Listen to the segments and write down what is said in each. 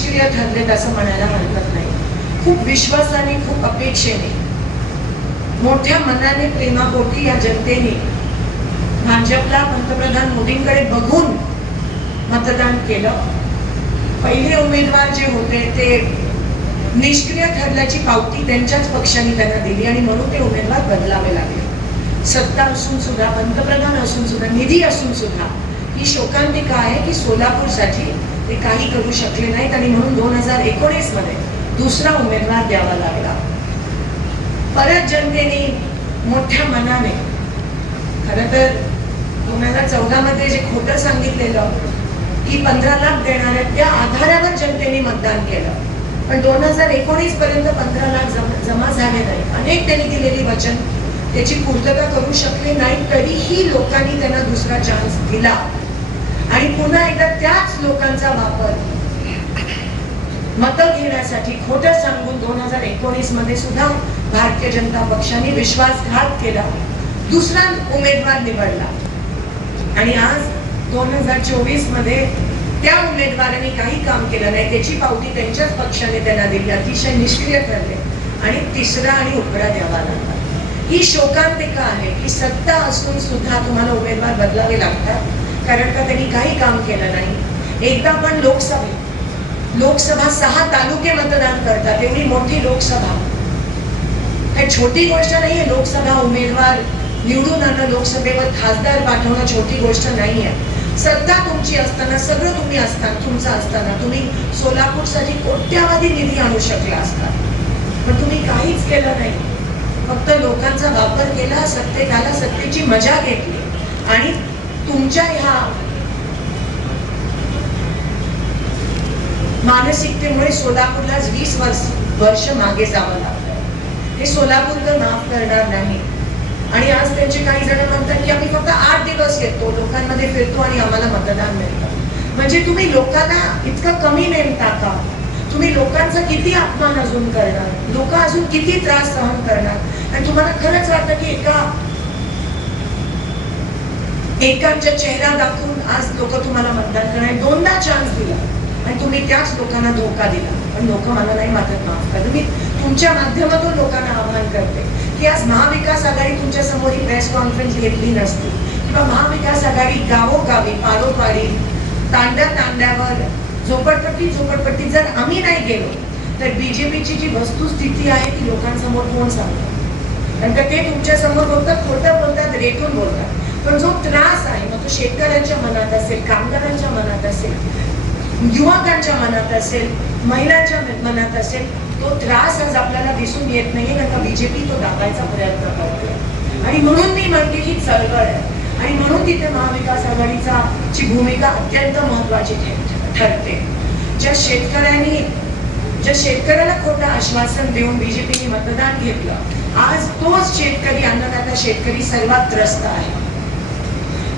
निष्क्रिय ठरलेत असं म्हणायला हरकत नाही खूप विश्वासाने खूप अपेक्षेने मोठ्या मनाने प्रेमापोटी या जनतेने भाजपला पंतप्रधान मोदींकडे बघून मतदान केलं पहिले उमेदवार जे होते ते निष्क्रिय ठरल्याची पावती त्यांच्याच पक्षाने त्यांना दिली आणि म्हणून ते उमेदवार बदलावे लागले सत्ता असून सुद्धा पंतप्रधान असून सुद्धा निधी असून सुद्धा ही शोकांतिका आहे की सोलापूरसाठी ते काही करू शकले नाहीत आणि म्हणून दोन हजार एकोणीस मध्ये दुसरा उमेदवार द्यावा लागला परत जनतेने मोठ्या मनाने खर तर दोन हजार चौदा मध्ये जे खोटं सांगितलेलं की पंधरा लाख देणार देणाऱ्या त्या आधारावर जनतेने मतदान केलं पण दोन हजार एकोणीस पर्यंत पंधरा लाख जमा झाले नाही अनेक त्यांनी दिलेली वचन त्याची पूर्तता करू शकले नाही तरीही लोकांनी त्यांना दुसरा चान्स दिला पुन्हा एकदा त्याच लोकांचा वापर मत घेण्यासाठी खोट सांगून दोन हजार एकोणीस मध्ये सुद्धा भारतीय जनता पक्षाने विश्वासघात केला दुसरा उमेदवार निवडला आणि आज दोन हजार चोवीस मध्ये त्या उमेदवारांनी काही काम केलं नाही त्याची पावती त्यांच्याच पक्षाने त्यांना दिली अतिशय निष्क्रिय ठरले आणि तिसरा आणि उकडा द्यावा लागला ही शोकांतिका आहे की सत्ता असून सुद्धा तुम्हाला उमेदवार बदलावे लागतात कारण का त्यांनी काही काम केलं नाही एकदा पण लोकसभेत लोकसभा सहा तालुके मतदान करतात एवढी मोठी लोकसभा काही छोटी गोष्ट नाहीये लोकसभा उमेदवार निवडून आणणं लोकसभेवर खासदार पाठवणं छोटी गोष्ट नाही आहे सत्ता तुमची असताना सगळं तुम्ही असता तुमचं असताना तुम्ही सोलापूरसाठी कोट्यावधी निधी आणू शकला असता पण तुम्ही काहीच केलं नाही फक्त लोकांचा वापर केला आला सत्तेची मजा घेतली आणि तुमच्या ह्या मानसिकतेमुळे सोलापूरला वीस वर्ष वर्ष मागे जावं लागलं हे सोलापूरकर माफ करणार नाही आणि आज त्यांचे काही जण म्हणतात की आम्ही फक्त आठ दिवस घेतो लोकांमध्ये फिरतो आणि आम्हाला मतदान मिळतं म्हणजे तुम्ही लोकांना इतकं कमी नेमता का तुम्ही लोकांचा किती अपमान अजून करणार लोक अजून किती त्रास सहन करणार आणि तुम्हाला खरंच वाटतं की एका एकांच्या चेहरा दाखवून आज लोक तुम्हाला मतदान करणार दोनदा चान्स दिला आणि तुम्ही त्याच लोकांना धोका दिला पण लोक मला नाही मागत माफ करा मी तुमच्या माध्यमातून लोकांना आवाहन करते की आज महाविकास आघाडी तुमच्या समोर ही प्रेस कॉन्फरन्स घेतली नसती किंवा महाविकास आघाडी गावोगावी पारोपारी तांड्या तांड्यावर झोपडपट्टी झोपडपट्टी जर आम्ही नाही गेलो तर बी जे पीची जी वस्तुस्थिती आहे ती लोकांसमोर कोण सांगतो कारण का ते तुमच्यासमोर बोलतात खोटं बोलतात रेटून बोलतात पण जो त्रास आहे मग तो शेतकऱ्यांच्या मनात असेल कामगारांच्या मनात असेल युवकांच्या मनात असेल महिलांच्या मनात असेल तो त्रास आज आपल्याला दिसून येत नाही ना बीजेपी तो दाखवायचा प्रयत्न करतोय आणि म्हणून मी म्हणते ही चळवळ आहे आणि म्हणून तिथे महाविकास आघाडीचा ची भूमिका अत्यंत महत्वाची ठरते ज्या शेतकऱ्यांनी ज्या शेतकऱ्याला खोटं आश्वासन देऊन बीजेपीने मतदान घेतलं आज तोच शेतकरी अन्नदाता शेतकरी सर्वात त्रस्त आहे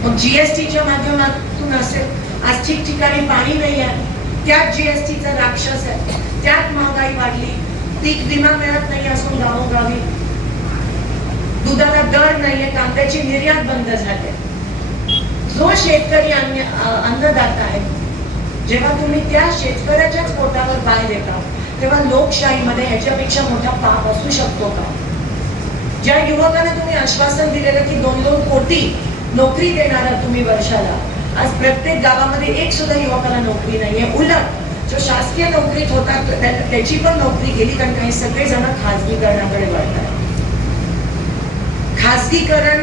मग जीएसटीच्या माध्यमातून असेल आज ठिकठिकाणी पाणी नाही आहे त्यात जीएसटीचा राक्षस आहे त्यात महागाई वाढली पीक विमा मिळत नाही असून गावोगावी दुधाला दर नाहीये कांद्याची निर्यात बंद झाली जो शेतकरी अन्नदाता आहे जेव्हा तुम्ही त्या शेतकऱ्याच्याच पोटावर पाय देता तेव्हा लोकशाहीमध्ये ह्याच्यापेक्षा मोठा पाप असू शकतो का ज्या युवकांना तुम्ही आश्वासन दिलेलं की दोन दोन कोटी नोकरी देणार तुम्ही वर्षाला आज प्रत्येक गावामध्ये एक सुद्धा युवकाला नोकरी नाहीये उलट जो शासकीय नोकरीत होता त्याची पण नोकरी गेली कारण काही सगळेजण खाजगीकरणाकडे वळतात खाजगीकरण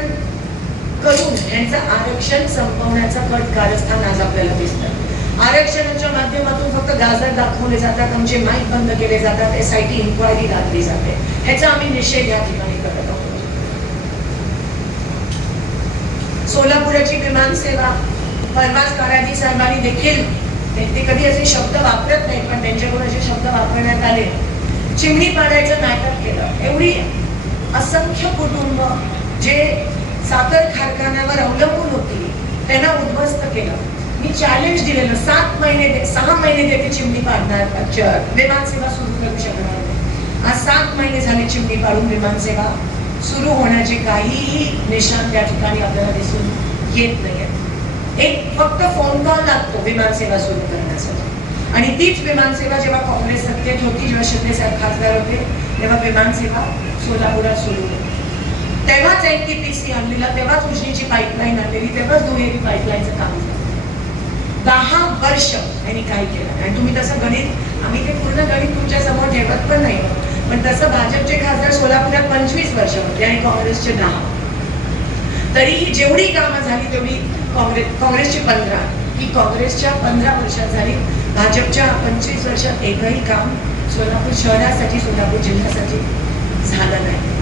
करून यांचं आरक्षण संपवण्याचा कट कारस्थान आज आपल्याला दिसत आरक्षणाच्या माध्यमातून फक्त गाजर दाखवले जातात आमचे माईक बंद केले जातात एस आय टी इन्क्वायरी दाखली जाते ह्याचा आम्ही निषेध या ठिकाणी करत आहोत सोलापुराची विमानसेवा परमाज काराजी साहेबांनी देखील ते कधी असे शब्द वापरत नाही पण त्यांच्याकडून असे शब्द वापरण्यात आले चिमणी पाडायचं नाटक केलं एवढी असंख्य कुटुंब जे साखर कारखान्यावर अवलंबून होती त्यांना उद्ध्वस्त केलं मी चॅलेंज दिलेलं सात महिने सहा महिने ते चिमणी पाडणार विमानसेवा सुरू करू शकणार आज सात महिने झाले चिमणी पाडून विमानसेवा सुरू होण्याचे काहीही निशान त्या ठिकाणी आपल्याला दिसून येत नाही एक फक्त फोन कॉल लागतो विमानसेवा सुरू करण्यासाठी आणि तीच विमानसेवा जेव्हा काँग्रेस सत्तेत होती जेव्हा शिंदेसाहेब खासदार होते तेव्हा विमानसेवा सोलापुरात सुरू होते तेव्हाच एक टी पी सी आणलेला तेव्हाच उजनीची पाईपलाईन आणलेली तेव्हाच दुहेरी पाईपलाईनचं काम झालं दहा वर्ष त्यांनी काय केलं आणि तुम्ही तसं गणित आम्ही ते पूर्ण गणित तुमच्या समोर ठेवत पण नाही पण तसं भाजपचे खासदार सोलापुरात पंचवीस वर्ष होते आणि काँग्रेसचे दहा तरीही जेवढी कामं झाली तेवढी काँग्रेस काँग्रेसची पंधरा की काँग्रेसच्या पंधरा वर्षात झाली भाजपच्या पंचवीस वर्षात एकही काम सोलापूर शहरासाठी सोलापूर जिल्ह्यासाठी झालं नाही